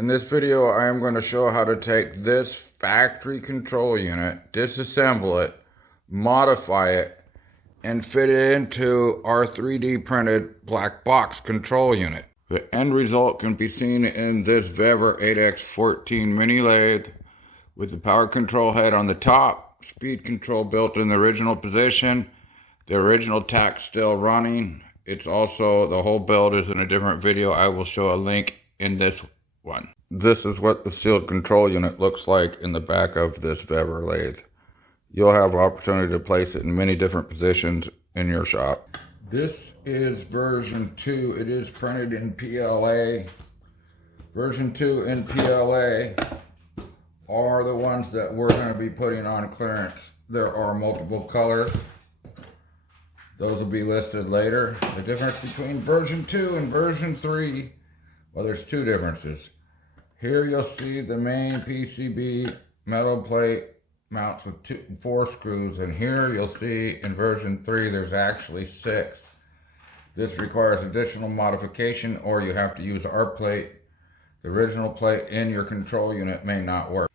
In this video, I am going to show how to take this factory control unit, disassemble it, modify it, and fit it into our 3D printed black box control unit. The end result can be seen in this Weber 8X14 mini lathe with the power control head on the top, speed control built in the original position, the original tach still running. It's also, the whole build is in a different video. I will show a link in this one. This is what the sealed control unit looks like in the back of this Weber lathe. You'll have opportunity to place it in many different positions in your shop. This is version 2. It is printed in PLA. Version 2 in PLA are the ones that we're going to be putting on clearance. There are multiple colors. Those will be listed later. The difference between version 2 and version 3, well, there's two differences. Here you'll see the main PCB metal plate mounts with 4 screws, and here you'll see in version 3 there's actually 6. This requires additional modification, or you have to use our plate. The original plate in your control unit may not work.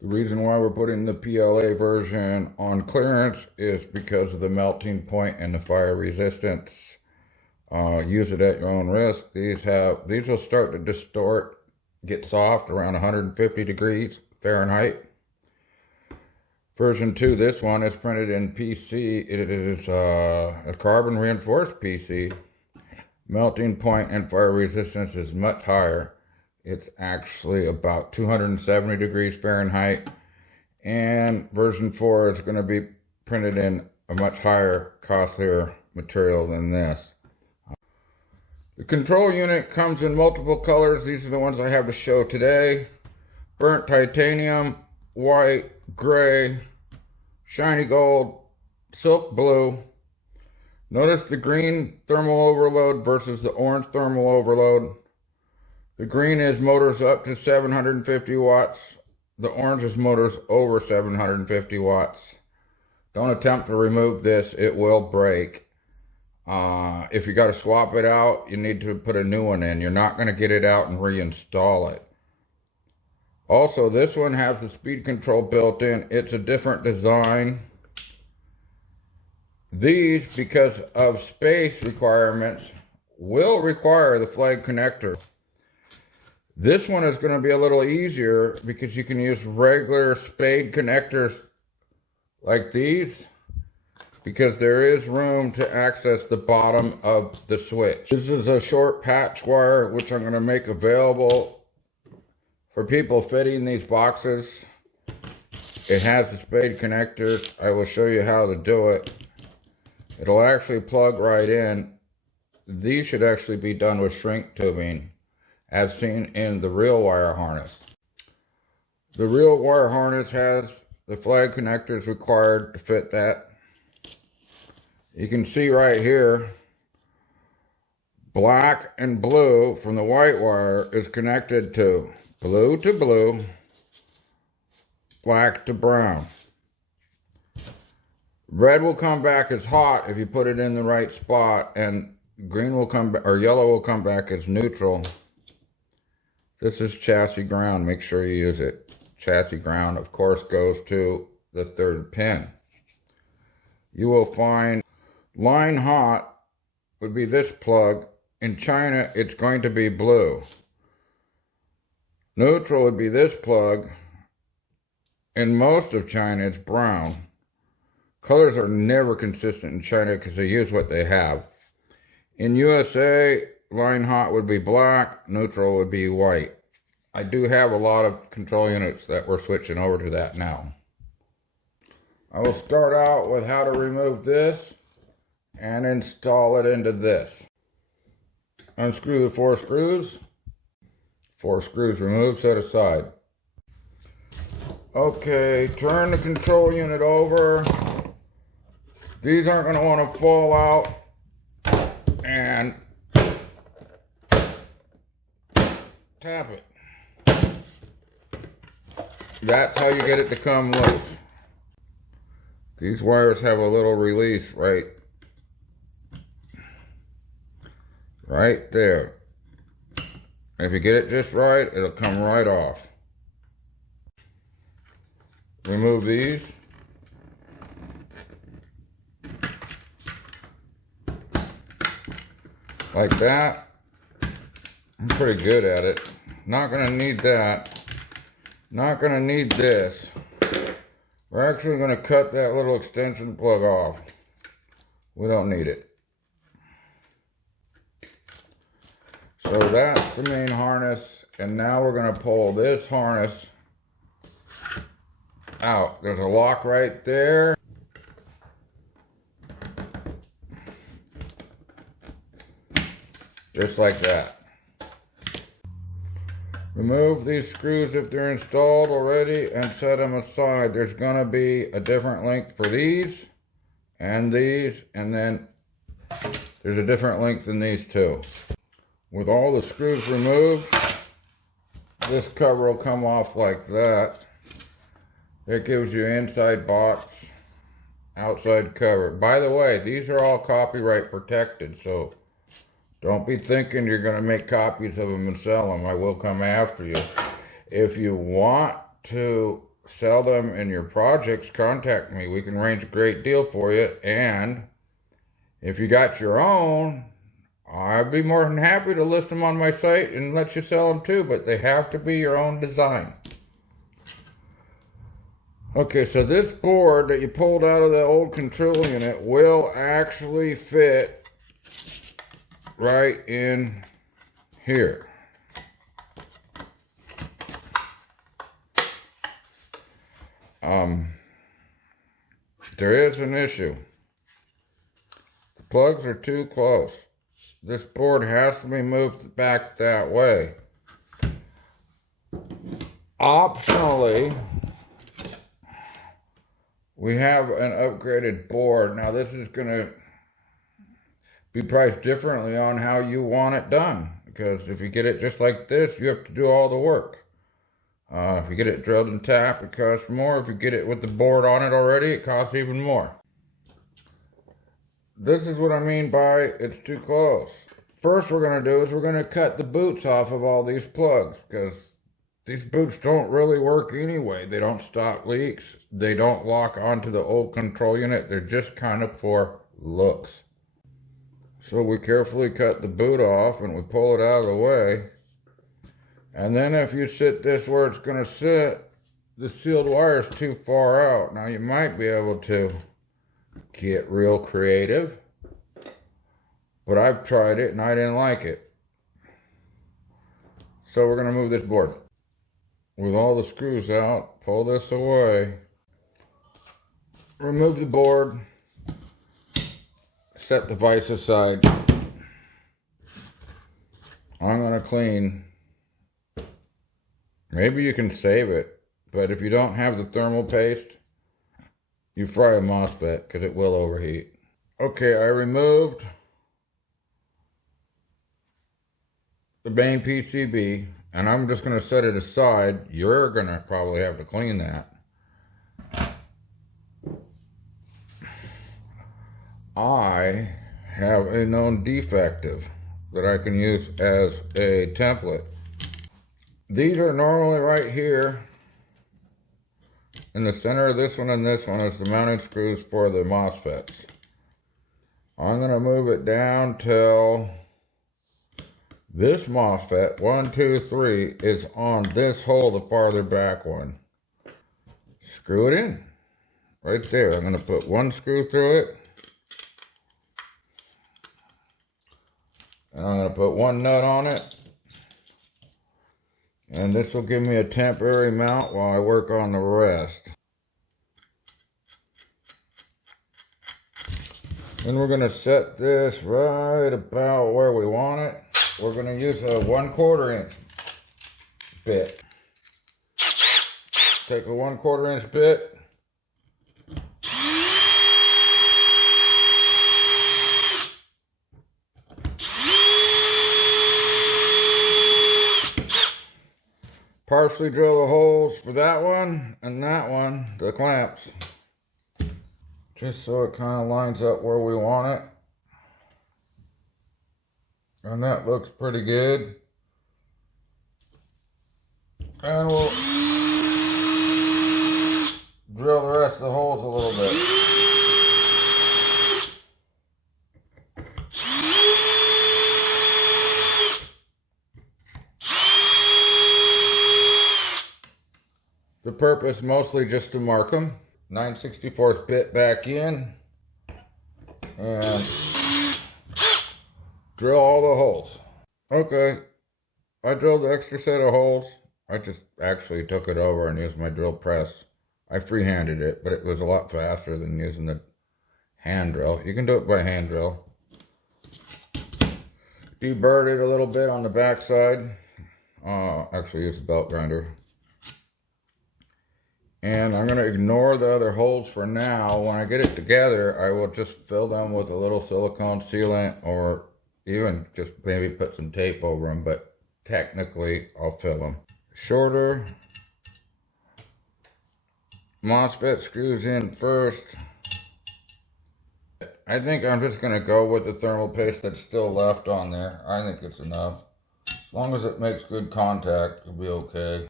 The reason why we're putting the PLA version on clearance is because of the melting point and the fire resistance. Use it at your own risk. These will start to distort, get soft around 150 degrees Fahrenheit. Version 2, this one is printed in PC. It is a carbon reinforced PC. Melting point and fire resistance is much higher. It's actually about 270 degrees Fahrenheit. And version 4 is going to be printed in a much higher, costlier material than this. The control unit comes in multiple colors. These are the ones I have to show today. Burnt titanium, white, gray, shiny gold, silk blue. Notice the green thermal overload versus the orange thermal overload. The green is motors up to 750 watts. The orange is motors over 750 watts. Don't attempt to remove this, it will break. If you got to swap it out, you need to put a new one in. You're not going to get it out and reinstall it. Also, this one has the speed control built in. It's a different design. These, because of space requirements, will require the flag connector. This one is going to be a little easier because you can use regular spade connectors like these, because there is room to access the bottom of the switch. This is a short patch wire which I'm going to make available for people fitting these boxes. It has the spade connectors. I will show you how to do it. It'll actually plug right in. These should actually be done with shrink tubing, as seen in the real wire harness. The real wire harness has the flag connectors required to fit that. You can see right here, black and blue from the white wire is connected to blue, black to brown. Red will come back as hot if you put it in the right spot, and green will come back, or yellow will come back as neutral. This is chassis ground. Make sure you use it. Chassis ground, of course, goes to the 3rd pin. You will find line hot would be this plug. In China, it's going to be blue. Neutral would be this plug. In most of China, it's brown. Colors are never consistent in China because they use what they have. In USA, line hot would be black, neutral would be white. I do have a lot of control units that we're switching over to that now. I will start out with how to remove this and install it into this. Unscrew the 4 screws. 4 screws removed, set aside. Okay, turn the control unit over. These aren't going to want to fall out, and tap it. That's how you get it to come loose. These wires have a little release right there. If you get it just right, it'll come right off. Remove these. Like that. I'm pretty good at it. Not gonna need that. Not gonna need this. We're actually gonna cut that little extension plug off. We don't need it. So that's the main harness, and now we're gonna pull this harness out. There's a lock right there. Just like that. Remove these screws if they're installed already and set them aside. There's gonna be a different length for these, and then there's a different length in these too. With all the screws removed, this cover will come off like that. It gives you inside box, outside cover. By the way, these are all copyright protected, so don't be thinking you're going to make copies of them and sell them. I will come after you. If you want to sell them in your projects, contact me. We can arrange a great deal for you. And if you got your own, I'd be more than happy to list them on my site and let you sell them too, but they have to be your own design. Okay, so this board that you pulled out of the old control unit will actually fit right in here. There is an issue. The plugs are too close. This board has to be moved back that way. Optionally, we have an upgraded board. Now this is going to be priced differently on how you want it done. Because if you get it just like this, you have to do all the work. If you get it drilled and tapped, it costs more. If you get it with the board on it already, it costs even more. This is what I mean by it's too close. First we're going to do is we're going to cut the boots off of all these plugs, because these boots don't really work anyway. They don't stop leaks. They don't lock onto the old control unit. They're just kind of for looks. So we carefully cut the boot off and we pull it out of the way. And then if you sit this where it's going to sit, the sealed wire is too far out. Now you might be able to get real creative, but I've tried it and I didn't like it. So we're going to move this board. With all the screws out, pull this away. Remove the board. Set the vise aside. I'm going to clean. Maybe you can save it, but if you don't have the thermal paste, you fry a MOSFET because it will overheat. Okay, I removed the main PCB and I'm just going to set it aside. You're going to probably have to clean that. I have a known defective that I can use as a template. These are normally right here. In the center of this one and this one is the mounting screws for the MOSFETs. I'm going to move it down till this MOSFET, 1, 2, 3, is on this hole, the farther back one. Screw it in. Right there. I'm going to put one screw through it. And I'm going to put one nut on it. And this will give me a temporary mount while I work on the rest. Then we're going to set this right about where we want it. We're going to use a 1/4 inch bit. Take a 1/4 inch bit. Partially drill the holes for that one and that one, the clamps, just so it kind of lines up where we want it. And that looks pretty good. And we'll drill the rest of the holes a little bit. The purpose mostly just to mark them. 9/64 bit back in and drill all the holes. Okay, I drilled the extra set of holes. I just actually took it over and used my drill press. I freehanded it, but it was a lot faster than using the hand drill. You can do it by hand drill. Deburred it a little bit on the back side. Actually use a belt grinder. And I'm going to ignore the other holes for now. When I get it together, I will just fill them with a little silicone sealant, or even just maybe put some tape over them, but technically I'll fill them. Shorter MOSFET screws in first. I think I'm just going to go with the thermal paste that's still left on there. I think it's enough. As long as it makes good contact, it'll be okay.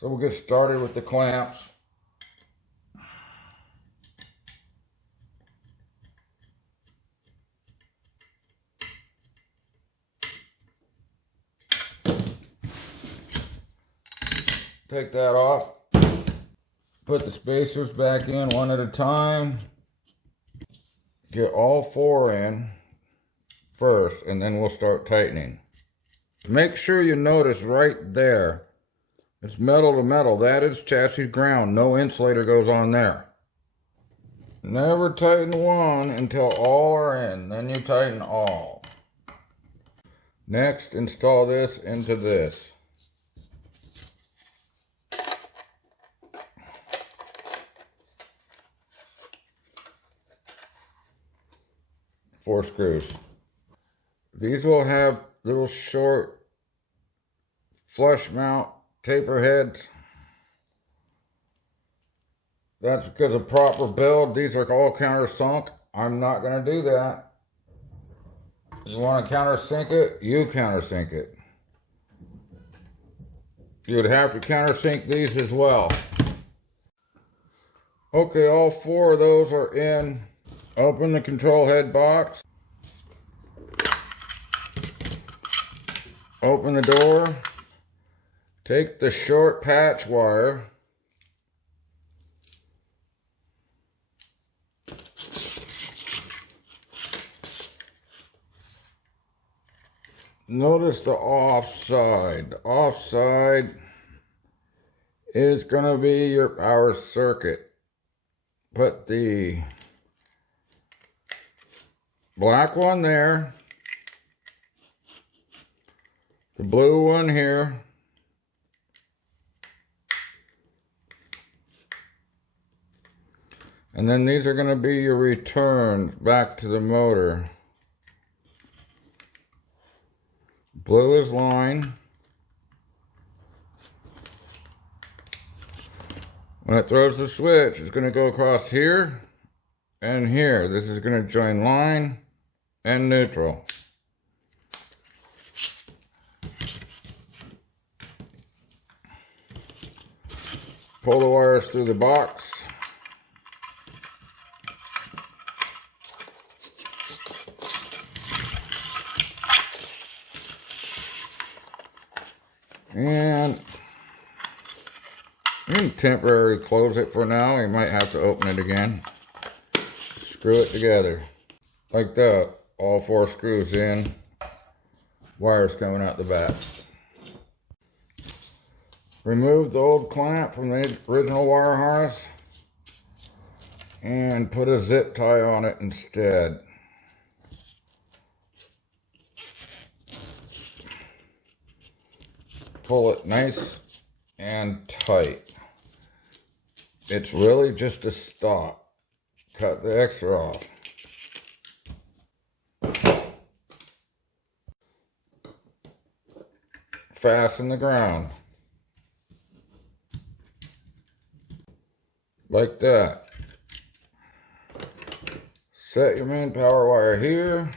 So we'll get started with the clamps. Take that off. Put the spacers back in one at a time. Get all 4 in first, and then we'll start tightening. Make sure you notice right there, it's metal to metal. That is chassis ground. No insulator goes on there. Never tighten one until all are in. Then you tighten all. Next, install this into this. Four screws. These will have little short flush mount taper heads. That's because of proper build. These are all countersunk. I'm not going to do that. You want to countersink it? You countersink it. You would have to countersink these as well. Okay, all 4 of those are in. Open the control head box. Open the door. Take the short patch wire. Notice the off side. The off side is going to be your power circuit. Put the black one there. The blue one here. And then these are going to be your returns back to the motor. Blue is line. When it throws the switch, it's going to go across here and here. This is going to join line and neutral. Pull the wires through the box. And you can temporarily close it for now. You might have to open it again. Screw it together. Like that. All 4 screws in. Wires coming out the back. Remove the old clamp from the original wire harness and put a zip tie on it instead. Pull it nice and tight. It's really just a stop. Cut the extra off. Fasten the ground. Like that. Set your main power wire here.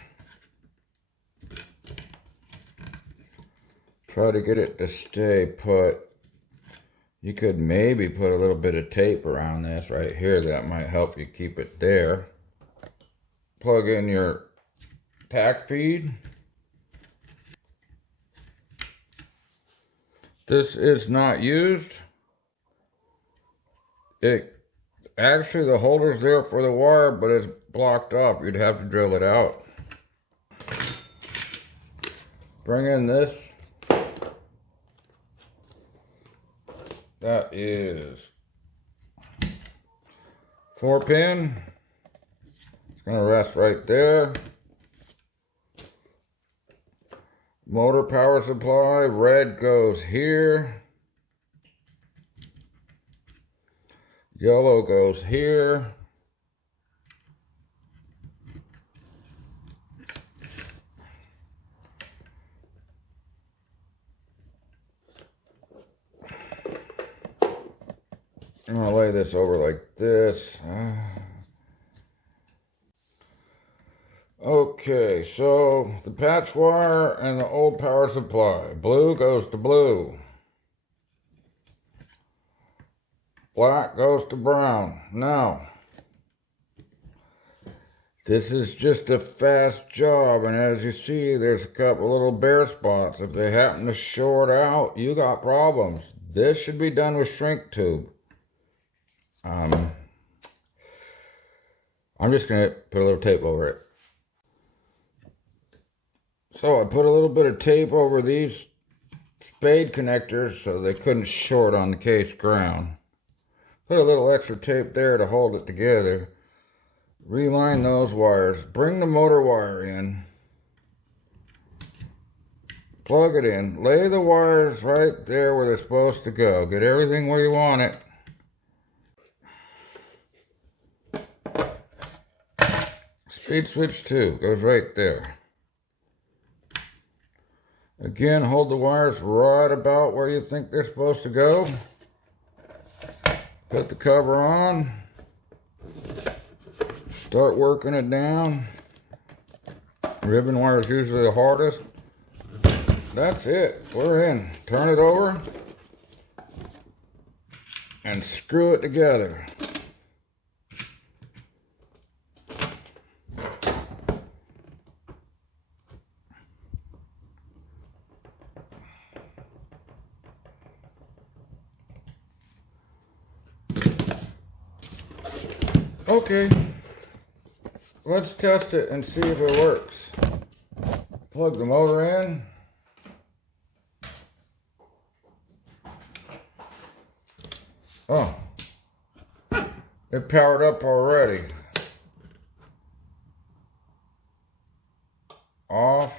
Try to get it to stay put. You could maybe put a little bit of tape around this right here. That might help you keep it there. Plug in your pack feed. This is not used. Actually, the holder's there for the wire, but it's blocked off. You'd have to drill it out. Bring in this. That is 4-pin. It's going to rest right there. Motor power supply. Red goes here. Yellow goes here. I'm going to lay this over like this. Okay, so the patch wire and the old power supply. Blue goes to blue. Black goes to brown. Now, this is just a fast job, and as you see, there's a couple little bare spots. If they happen to short out, you got problems. This should be done with shrink tube. I'm just going to put a little tape over it. So I put a little bit of tape over these spade connectors so they couldn't short on the case ground. Put a little extra tape there to hold it together. Reline those wires. Bring the motor wire in. Plug it in. Lay the wires right there where they're supposed to go. Get everything where you want it. Speed switch 2 goes right there. Again, hold the wires right about where you think they're supposed to go. Put the cover on. Start working it down. Ribbon wire is usually the hardest. That's it. We're in. Turn it over and screw it together. Okay, let's test it and see if it works. Plug the motor in. Oh, it powered up already. Off.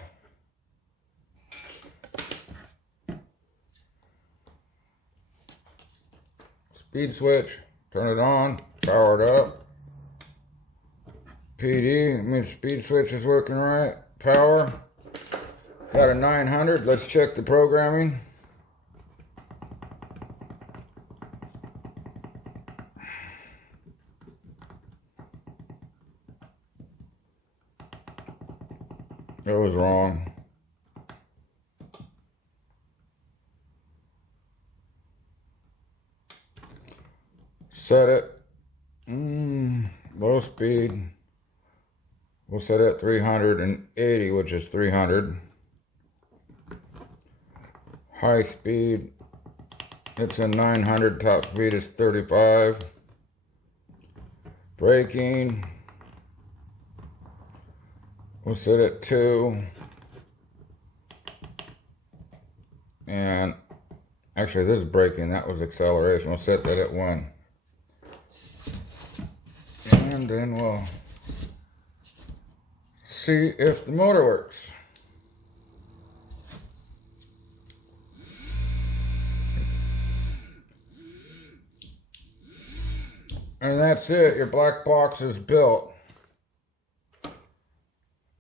Speed switch, turn it on, powered up. PD, means speed switch is working right. Power, got a 900. Let's check the programming. It was wrong. Set it. Low speed. We'll set it at 380, which is 300. High speed, it's a 900, top speed is 35. Braking, we'll set it at 2. And actually this is braking, that was acceleration. We'll set that at 1. And then we'll see if the motor works. And that's it. Your black box is built.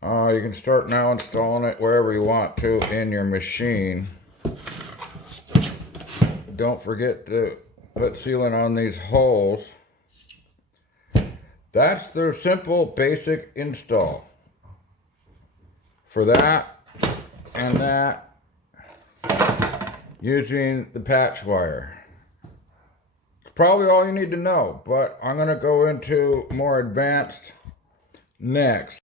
You can start now installing it wherever you want to in your machine. Don't forget to put sealant on these holes. That's the simple basic install. For that and that, using the patch wire. It's probably all you need to know, but I'm going to go into more advanced next.